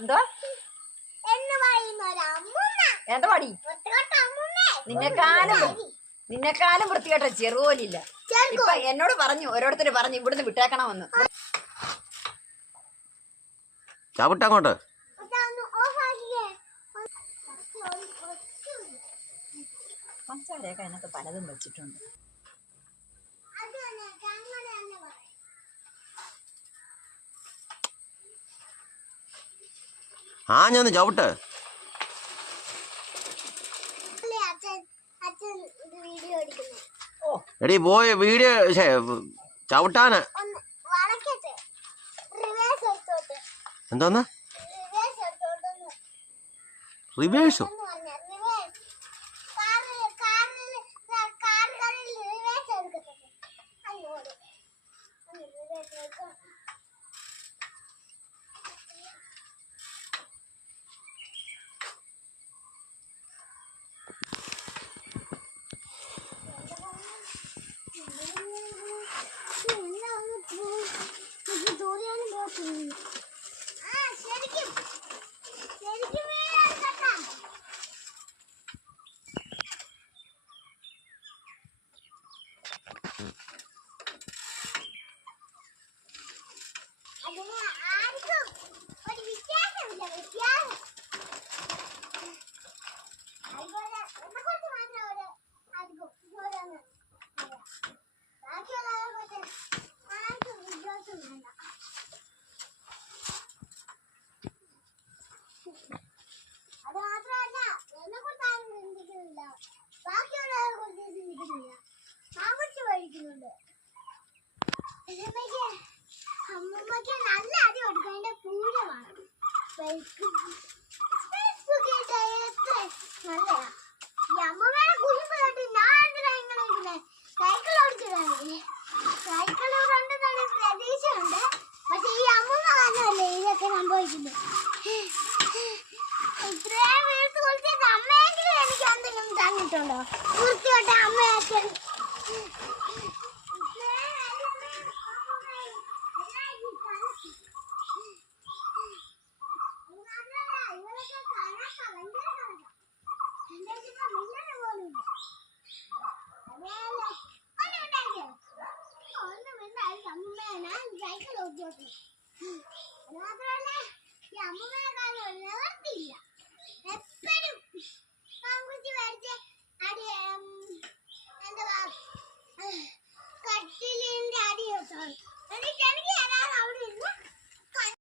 എന്തോ എന്താ പടി നിന്നെക്കാളും വൃത്തികെട്ട ചെറുപോലില്ല. ഇപ്പൊ എന്നോട് പറഞ്ഞു, ഓരോരുത്തര് പറഞ്ഞു ഇവിടുന്ന് വിട്ടേക്കണമെന്ന്. ചവിട്ടങ്ങോട്ട്. പഞ്ചാരയൊക്കെ അതിനകത്ത് പലതും വെച്ചിട്ടുണ്ട്. ആഞ്ഞൊന്ന് ചവിട്ട്. എടി പോയി വീഡിയോ ചവിട്ടാന്. എന്തോന്ന് റിവേഴ്സോ? അമ്മമ്മക്ക് നല്ല അടി കൊടുക്കേണ്ട പൂരമാണ്. നല്ലതാ ഈ അമ്മമ്മയുടെ കുടുംബം കേട്ട് ഞാൻ എന്തിനാ ഇങ്ങനെ ഇരുന്നേ? സൈക്കിൾ ഓടിച്ചിടാനേ. സൈക്കിൾ കൊണ്ടെന്നുള്ള പ്രതീക്ഷയുണ്ട്. പക്ഷെ ഈ അമ്മമ്മ കാരണമല്ലേ ഇതൊക്കെ സംഭവിക്കുന്നത്. ഇത്രയും വീഴ്ച കുളിച്ചിട്ട് അമ്മയെങ്കിലും എനിക്ക് എന്തെങ്കിലും തന്നിട്ടുണ്ടോ?